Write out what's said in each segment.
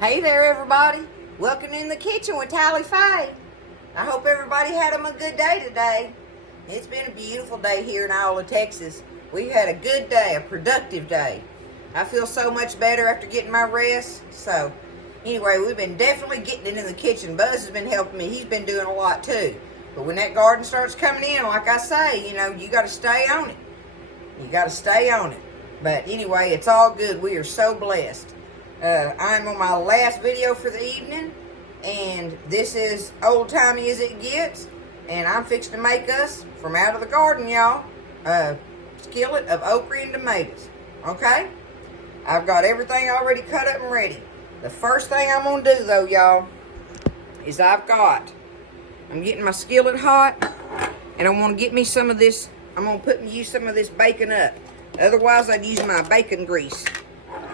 Hey there, everybody. Welcome in the kitchen with Tally Faye. I hope everybody had a good day today. It's been a beautiful day here in Iowa, Texas. We've had a good day, a productive day. I feel so much better after getting my rest. So, anyway, we've been definitely getting it in the kitchen. Buzz has been helping me. He's been doing a lot too. But when that garden starts coming in, like I say, you got to stay on it. You got to stay on it. But anyway, it's all good. We are so blessed. I'm on my last video for the evening, and this is old-timey as it gets, and I'm fixing to make us, from out of the garden, y'all, a skillet of okra and tomatoes, okay? I've got everything already cut up and ready. The first thing I'm going to do, though, y'all, is I'm getting my skillet hot, and I want to get me some of this, I'm going to use some of this bacon up. Otherwise, I'd use my bacon grease.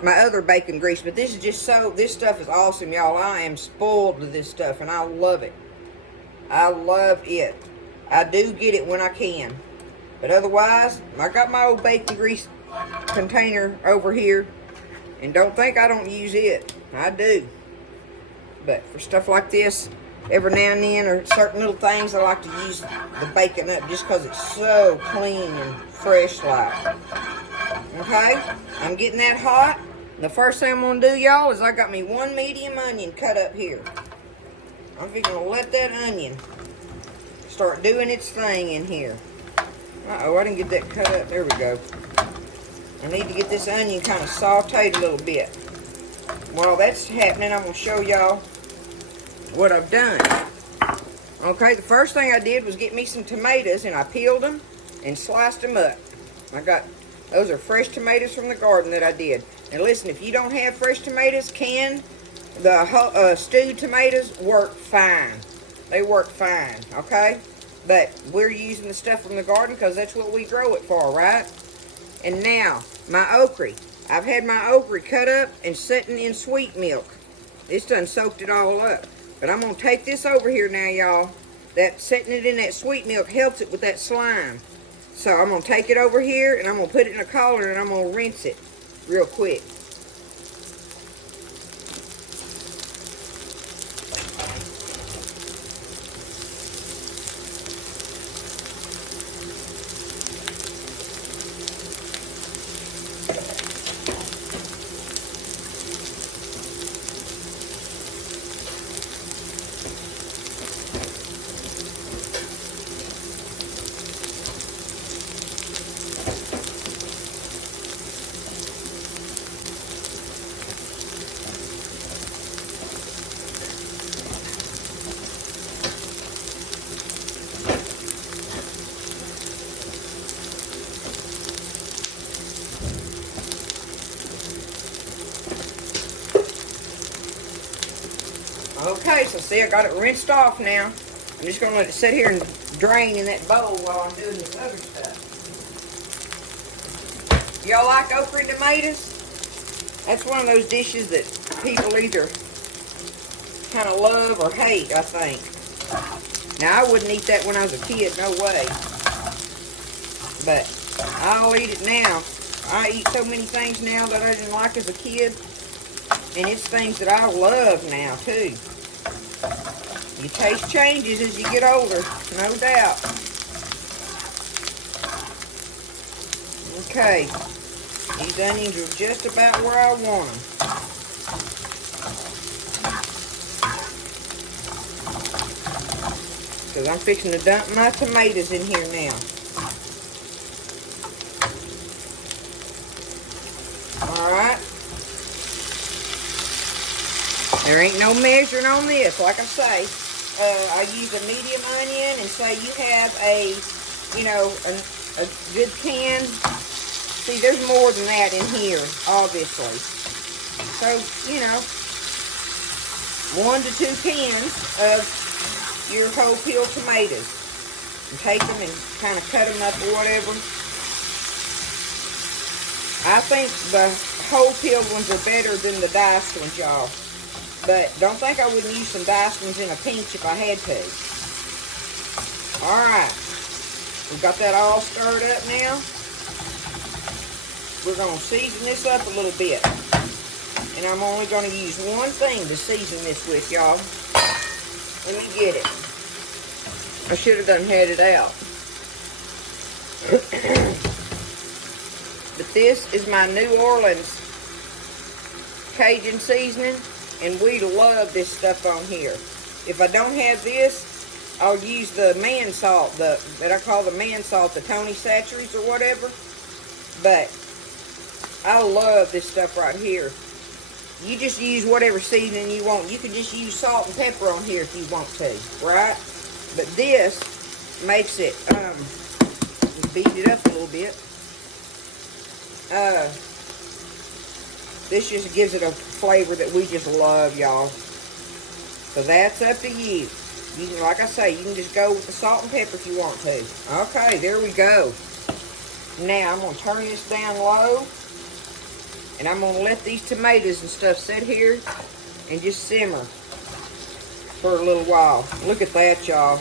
My other bacon grease, but this is just this stuff is awesome, y'all. I am spoiled with this stuff, and I love it. I love it. I do get it when I can, but otherwise, I got my old bacon grease container over here, and don't think I don't use it. I do, but for stuff like this, every now and then, or certain little things, I like to use the bacon up just because it's so clean and fresh like. Okay, I'm getting that hot. The first thing I'm going to do, y'all, is I got me one medium onion cut up here. I'm going to let that onion start doing its thing in here. Uh-oh, I didn't get that cut up. There we go. I need to get this onion kind of sauteed a little bit. While that's happening, I'm going to show y'all what I've done. Okay, the first thing I did was get me some tomatoes, and I peeled them and sliced them up. Those are fresh tomatoes from the garden that I did. And listen, if you don't have fresh tomatoes, the stewed tomatoes work fine. They work fine, okay? But we're using the stuff from the garden because that's what we grow it for, right? And now, my okra. I've had my okra cut up and sitting in sweet milk. It's done soaked it all up. But I'm going to take this over here now, y'all. That setting it in that sweet milk helps it with that slime. So I'm going to take it over here, and I'm going to put it in a colander, and I'm going to rinse it real quick. Okay, so see, I got it rinsed off now. I'm just going to let it sit here and drain in that bowl while I'm doing this other stuff. Y'all like okra and tomatoes? That's one of those dishes that people either kind of love or hate, I think. Now, I wouldn't eat that when I was a kid, no way. But I'll eat it now. I eat so many things now that I didn't like as a kid. And it's things that I love now, too. Your taste changes as you get older, no doubt. Okay. These onions are just about where I want them. Because I'm fixing to dump my tomatoes in here now. Alright. There ain't no measuring on this. Like I say, I use a medium onion, and say you have a good can. See, there's more than that in here, obviously. So, 1 to 2 cans of your whole peeled tomatoes. And take them and kind of cut them up or whatever. I think the whole peeled ones are better than the diced ones, y'all. But don't think I wouldn't use some diced ones in a pinch if I had to. Alright. We've got that all stirred up now. We're going to season this up a little bit. And I'm only going to use one thing to season this with, y'all. Let me get it. I should have done had it out. But this is my New Orleans Cajun seasoning, and we love this stuff on here. If I don't have this, I'll use the man salt, that I call the man salt, the Tony Chachere's or whatever. But I love this stuff right here. You just use whatever seasoning you want. You can just use salt and pepper on here if you want to, right? But this makes it, beat it up a little bit. This just gives it a flavor that we just love, y'all. So that's up to you. You can, like I say, you can just go with the salt and pepper if you want to. Okay, there we go. Now I'm going to turn this down low. And I'm going to let these tomatoes and stuff sit here and just simmer for a little while. Look at that, y'all.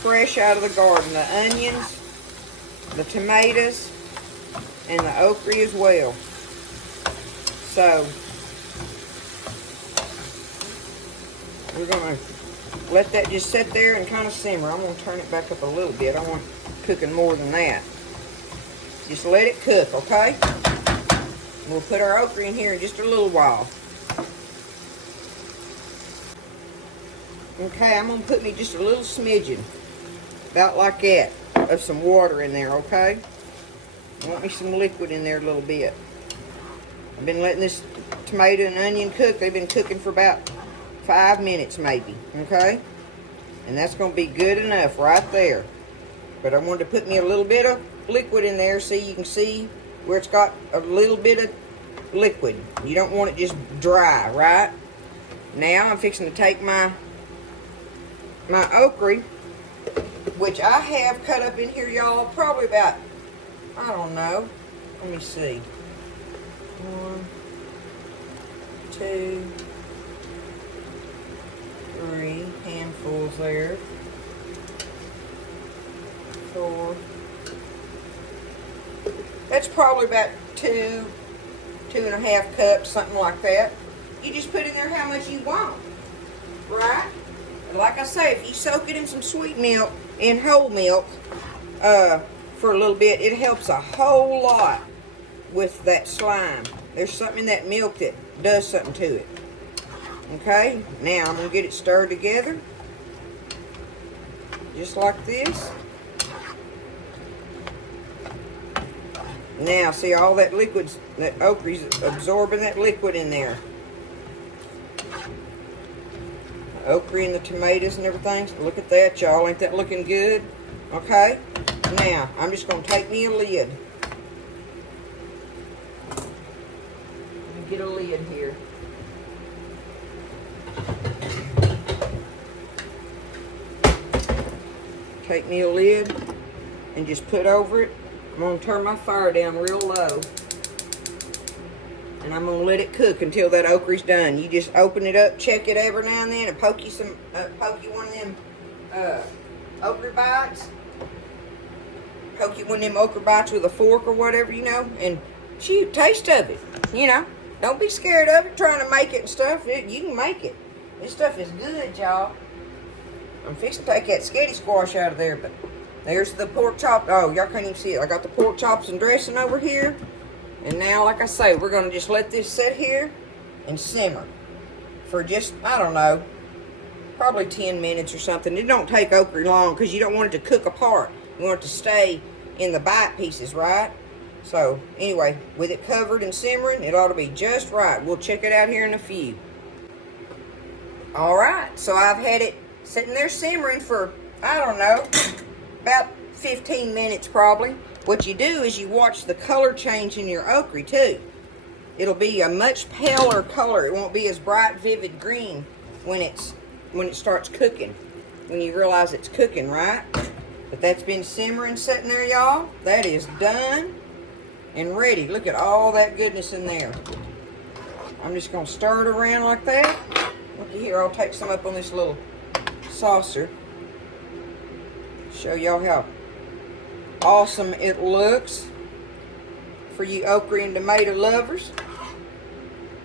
Fresh out of the garden. The onions, the tomatoes, and the okra as well. So, we're going to let that just sit there and kind of simmer. I'm going to turn it back up a little bit. I want it cooking more than that. Just let it cook, okay? We'll put our okra in here in just a little while. Okay, I'm going to put me just a little smidgen, about like that, of some water in there, okay? I want me some liquid in there a little bit. I've been letting this tomato and onion cook. They've been cooking for about 5 minutes maybe, okay? And that's going to be good enough right there. But I wanted to put me a little bit of liquid in there so you can see where it's got a little bit of liquid. You don't want it just dry, right? Now I'm fixing to take my okra, which I have cut up in here, y'all, probably about, I don't know, let me see. 1, 2, 3 handfuls there. 4. That's probably about 2.5 cups, something like that. You just put in there how much you want, right? And like I say, if you soak it in some sweet milk and whole milk for a little bit, it helps a whole lot with that slime. There's something in that milk that does something to it. Okay, now I'm going to get it stirred together, just like this. Now, see all that liquid, that okra's absorbing that liquid in there. The okra and the tomatoes and everything. So look at that, y'all. Ain't that looking good? Okay. Now, I'm just going to take me a lid. Let me get a lid here. Take me a lid and just put over it. I'm going to turn my fire down real low, and I'm going to let it cook until that okra's done. You just open it up, check it every now and then, and poke you one of them okra bites. Poke you one of them okra bites with a fork or whatever, you know, and shoot, taste of it, you know. Don't be scared of it, trying to make it and stuff. You can make it. This stuff is good, y'all. I'm fixing to take that skitty squash out of there, but there's the pork chop. Oh, y'all can't even see it. I got the pork chops and dressing over here. And now, like I say, we're going to just let this sit here and simmer for just, I don't know, probably 10 minutes or something. It don't take okra long because you don't want it to cook apart. You want it to stay in the bite pieces, right? So, anyway, with it covered and simmering, it ought to be just right. We'll check it out here in a few. All right, so I've had it sitting there simmering for, I don't know, about 15 minutes probably. What you do is you watch the color change in your okra too. It'll be a much paler color. It won't be as bright, vivid green when it starts cooking. When you realize it's cooking, right? But that's been simmering, sitting there, y'all. That is done and ready. Look at all that goodness in there. I'm just gonna stir it around like that. Looky here, I'll take some up on this little saucer. Show y'all how awesome it looks for you okra and tomato lovers.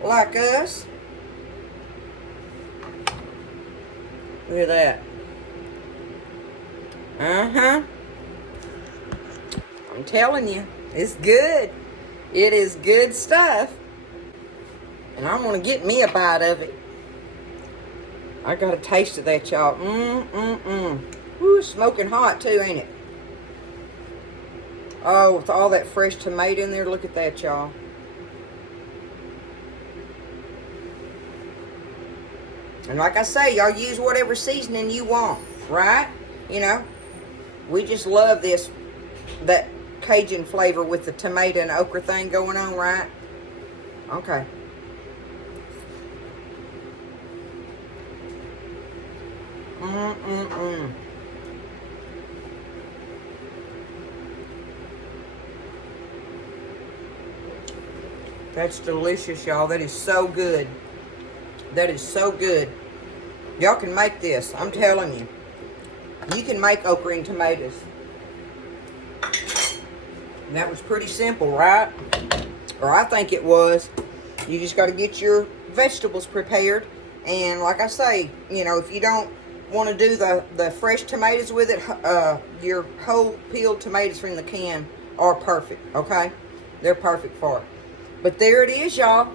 like us. Look at that. I'm telling you, it's good. It is good stuff. And I'm going to get me a bite of it. I got a taste of that, y'all. Woo, smoking hot too, ain't it? Oh, with all that fresh tomato in there, look at that, y'all. And like I say, y'all use whatever seasoning you want, right? You know, we just love that Cajun flavor with the tomato and okra thing going on, right? Okay. That's delicious, y'all. That is so good. That is so good. Y'all can make this. I'm telling you. You can make okra and tomatoes. And that was pretty simple, right? Or I think it was. You just got to get your vegetables prepared. And like I say, you know, if you don't want to do the fresh tomatoes with it, your whole peeled tomatoes from the can are perfect, okay? They're perfect for it. But there it is, y'all.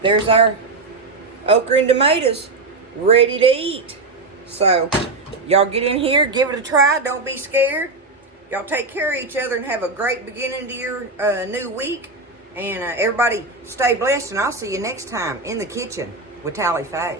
There's our okra and tomatoes ready to eat. So, y'all get in here, give it a try. Don't be scared. Y'all take care of each other and have a great beginning to your new week. And everybody stay blessed, and I'll see you next time in the kitchen with Tally Faye.